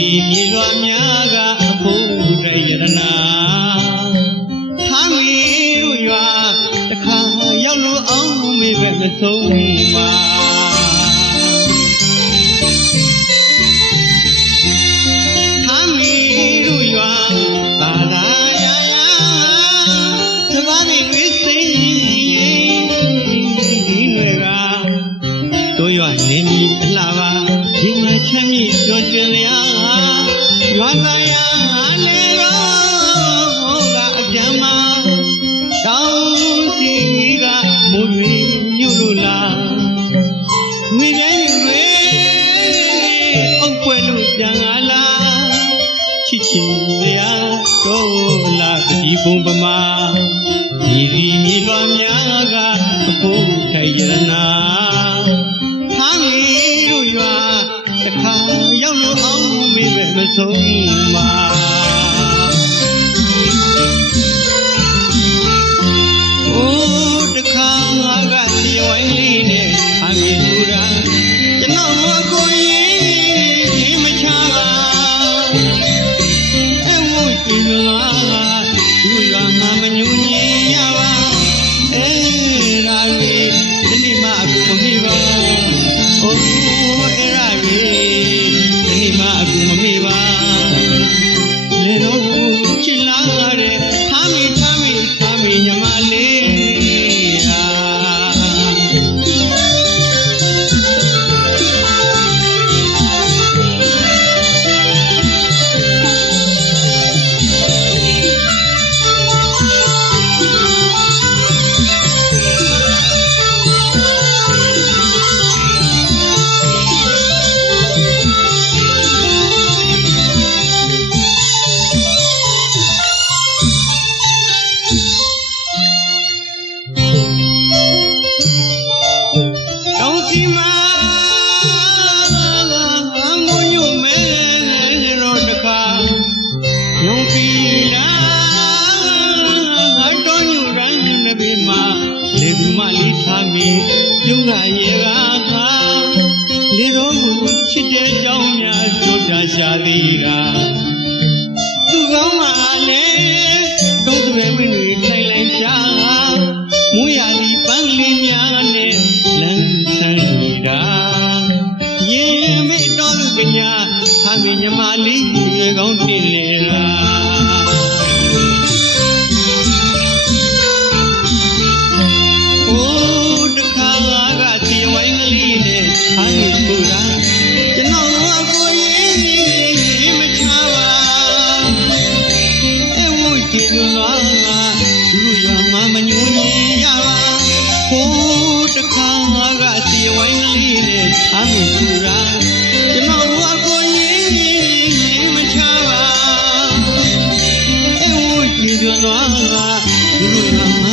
ဒီမြေတော်များကအဖို့တရတနာသာမီတို့ရွာတခါရောက်လို့အောင်မေပဲမဆုံးပါွန်ကျွင်လျ ရွာသားရလဲတော့ကအတမ်းမှာတောင်းရှင်ကြီးကမိုးတွေညှို့လို့လားငွေတဲ့ညူတွေအုပ်ပွဲလို့ကြံကားလားချစ်ချင်းတရားတော်လာဒီဘုံပမာဒီဒီမြေလွန် 走马 ကောင်းဖြစ်လေလားမညူညီရပါဟိုးတခါကစီဝိုင်းကလေး You.